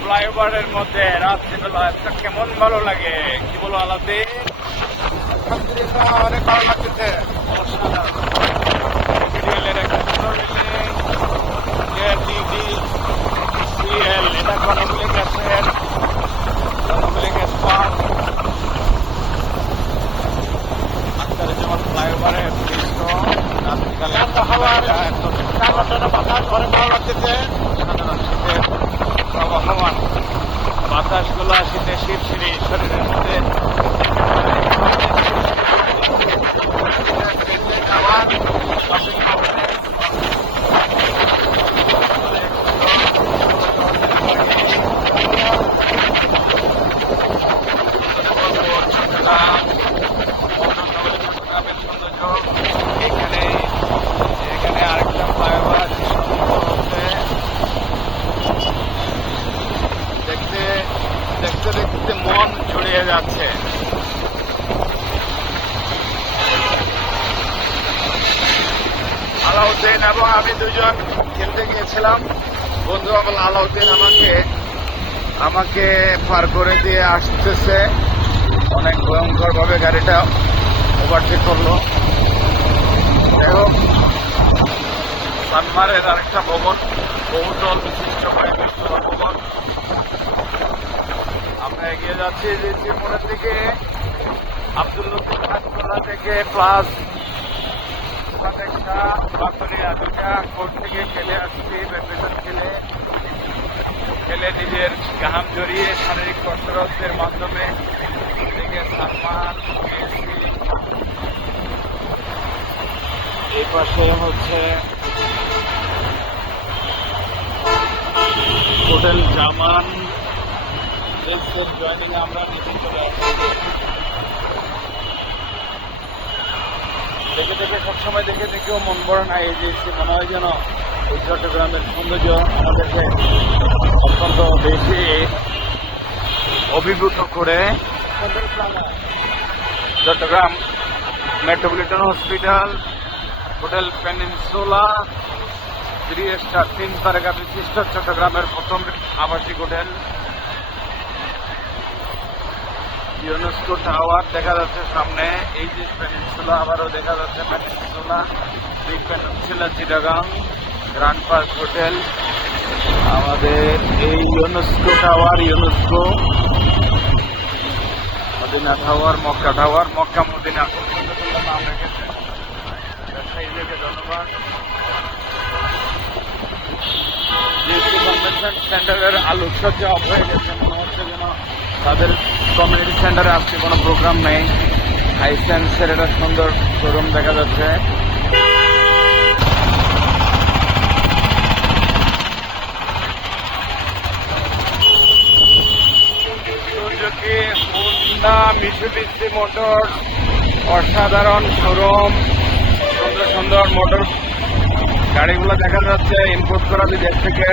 ফ্লাইওভারের মধ্যে রাত্রিবেলা একটা কেমন ভালো লাগে? কি বলো আলাদে? অনেক ভালো লাগতেছে। সিরিয়ালের একটা সুন্দর বিল্ডিং এটা কর্ণফুলি গ্যাসের গ্যাস পার্ক রাত্রিকালে বাতাস অনেক ভালো লাগতেছে। শীতের প্রবাহমান বাতাসগুলো শীতে শীতশিরি শরীরের মধ্যে। জুড়িয়ে যাচ্ছে। আলাউদ্দিন এবং আমি দুজন খেলতে গিয়েছিলাম। বন্ধু আমার আলাউদ্দিন আমাকে আমাকে পার করে দিয়ে আসতেছে। অনেক ভয়ঙ্কর ভাবে গাড়িটা ওভারটেক করল। হোক, সানমারের আরেকটা ভবন, বহুতল বিশিষ্ট ভবন। আমরা এগিয়ে যাচ্ছি ত্রিপুরা থেকে আব্দুল লতিফ থেকে প্লাস থেকে খেলে খেলে। নিজের ঘাম জড়িয়ে শারীরিক মাধ্যমে পাশে হচ্ছে হোটেল জামান এক্সের জয়নিং আমরা চলে দেখে দেখে সবসময় দেখে দেখেও মন ভরে না এই যে মনে হয় যেন এই চট্টগ্রামের সৌন্দর্য আমাদেরকে অত্যন্ত বেশি অভিভূত করে। Chattogram metropolitan hospital, hotel Peninsula three star তিন তারকা বিশিষ্ট চট্টগ্রামের প্রথম আবাসিক হোটেল। ইউনেস্কো টাওয়ার দেখা যাচ্ছে সামনে। এই যে পেনিনসুলা, আবারও দেখা যাচ্ছে পেনিনসুলা। এই Peninsula Chittagong grand park hotel. আমাদের এই UNESCO tower, UNESCO. Medina tower, Mecca tower, Mecca Medina. নাম রেখেছে ধন্যবাদ। সেন্টারের আলোকসজ্জা অফ হয়ে গেছে। তাদের কমিউনিটি সেন্টারে আজকে কোনো প্রোগ্রাম নেই। হাইসেন্সের একটা সুন্দর শোরুম দেখা যাচ্ছে। মোটর অসাধারণ শোরুম সুন্দর সুন্দর মোটর গাড়িগুলো দেখা যাচ্ছে ইম্পোর্ট করা বিদেশ থেকে